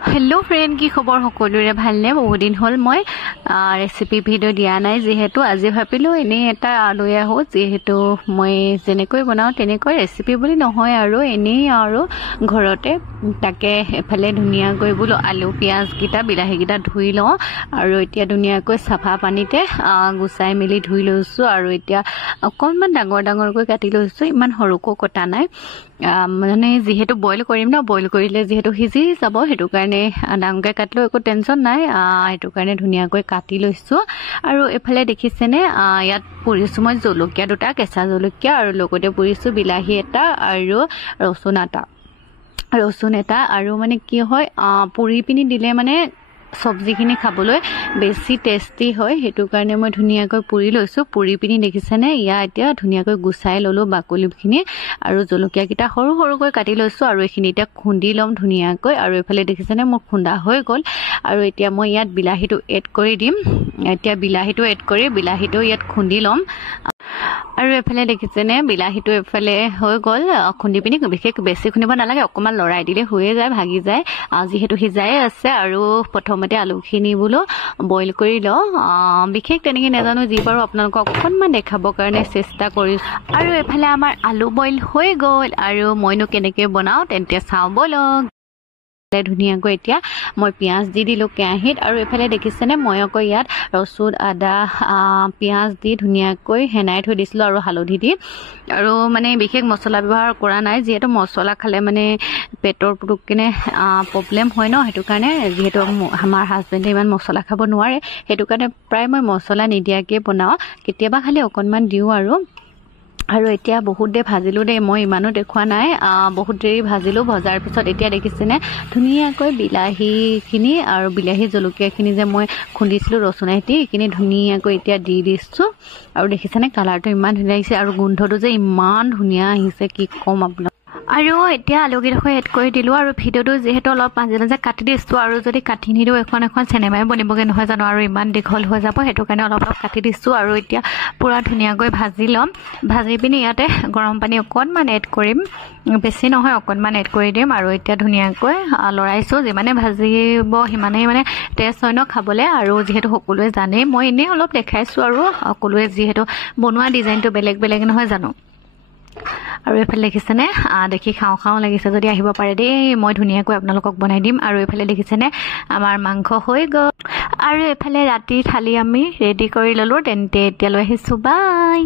hello friend की खबर सकलोरे भालने बहुत दिन हल मैं रेसिपि भिडिओ दिया ना जेहेतु आज भाविलो एने एटा লৈ আহো जेहेतु मैं जेनेक बनाओ तेनेक रेसिपि बुली নহয় আৰু এনেই আৰু ঘৰতে তাকে এফালে ধুনিয়াকৈ বুলো আলু পিয়াজ গিটা বিলাহী গিটা ধুই ল আৰু এতিয়া ধুনিয়াকৈ সাফা পানীতে গুছাই মেলি ধুই লৈছো আৰু এতিয়া অকনমান ডাঙৰ ডাঙৰকৈ কাটি লৈছো ইমান সৰুকৈ কটা নাই মানে যেহেতু বইল কৰিম না বইল কৰিলে যেহেতু সিজি যাব হেতু কাৰণে ডাঙৰকৈ কাটলো একো টেনচন নাই হেতু কাৰণে ধুনিয়াকৈ কাটি লৈছো আৰু এফালে দেখিছেনে ইয়াত পুৰিছো মই জলকীয়া দুটা কেঁচা জলকীয়া আৰু লগতে পুৰিছো বিলাহী এটা আৰু ৰসুন এটা আৰু মানে কি হয় পুৰি পিনি দিলে মানে সবজিখিনি খাবলৈ বেছি টেস্টি হয় হেতু কাৰণে মই ধুনিয়াকৈ পুৰি লৈছো পুৰি পিনি দেখিছেনে ইয়া এতিয়া ধুনিয়াকৈ গুছাই ললো বাকলিখিনি আৰু জলকীয়া কিটা সৰু সৰুকৈ কাটি লৈছো আৰু এখিনি এতিয়া খুন্দি লম ধুনিয়াকৈ আৰু এফালে দেখিছেনে মোৰ খুন্দা হৈ গল আৰু এতিয়া মই ইয়াত বিলাহীটো এড কৰি দিম এতিয়া বিলাহীটো এড কৰি বিলাহীটো ইয়াত খুন্দি লম আৰু এফালে দেখিছেনে বিলাহীটো এফালে হৈ গল খুন্দি পিনি বিশেষ বেছি খুন্দিব নালাগে অকমান লৰাই দিলে হৈয়ে যায় ভাগি যায় যেহেতু সিজাই আছে আৰু প্ৰথমতে আলুখিনি বুলো বইল কৰি ল বিশেষ তেনেকে নাজানো যি পাৰো আপোনালোকক অকনমান দেখাবৰ কাৰণে চেষ্টা কৰিছো আৰু এফালে আমাৰ আলু বইল হৈ গল আৰু মইনো কেনেকে বনাও তেন্তে চাও বলক ধুনিয়াকৈ এতিয়া মই পিয়াজ দি দিলো কেৰাহীত আৰু এফালে দেখিছেনে মই আকৌ ইয়াত ৰসুন আদা পিয়াজ দি ধুনিয়াকৈ হেনাই থৈ দিছিলো আৰু হালধি দি আৰু মানে বিশেষ মছলা ব্যৱহাৰ কৰা নাই যেহেতু মছলা খালে মানে পেটৰ পুতুকনে প্ৰবলেম হয় ন হেতু কাৰণে যেহেতু আমাৰ হাজবেণ্ডে ইমান মছলা খাব নোৱাৰে হেতু কাৰণে প্ৰায় মই মছলা নিদিয়াকে বনাও কেতিয়াবা খালি অকনমান দিও আৰু এতিয়া বহুত দে ভাজিলো দে মই ইমানো দেখুৱা নাই বহুত দেৰি ভাজিলো ভজাৰ পিছত এতিয়া দেখিছেনে ধুনিয়াকৈ বিলাহীখিনি আৰু বিলাহী জলকীয়াখিনি যে মই খুন্দিছিলো ৰসুনেদি এইখিনি ধুনিয়াকৈ এতিয়া দি দিছো আৰু দেখিছেনে কালাৰটো ইমান ধুনীয়া আহিছে আৰু গোন্ধটো যে ইমান ধুনীয়া আহিছে কি কম আপোনাক আৰু এতিয়া আলুগিডখ এড কৰি দিলো আৰু ভিডিওটো যেহেতু অলপ মাজে মাজে কাটি দিছো আৰু যদি কাটি নিদিও এখন চিনেমাই বনিবগে নহয় জানো আৰু ইমান দীঘল হৈ যাব হেতু কাৰণে অলপ কাটি দিছো আৰু এতিয়া পুৰা ধুনীয়াকৈ ভাজি লম ভাজি পিনি ইয়াতে গৰম পানী অকনমান এড কৰিম বেছি নহয় অকনমান এড কৰি দিম আৰু এতিয়া ধুনীয়াকৈ লৰাইছো যিমানে ভাজিব সিমানেই মানে টেষ্ট হয় ন খাবলে আৰু যেহেতু সকলোৱে জানে মই এনে অলপ দেখাইছো আৰু সকলোৱে যেহেতু বনোৱা ডিজাইনটো বেলেগ বেলেগ নহয় জানো আৰু এফালে দেখিছেনে দেখি খাও লাগিছে যদি আহিব পাৰে দেই মই ধুনীয়াকৈ আপোনালোকক বনাই দিম আৰু এফালে দেখিছেনে আমাৰ মাংস হৈ গল আৰু এফালে ৰাতি থালি আমি ৰেডি কৰি ললো তেন্তে এতিয়া লৈ আহিছো বাই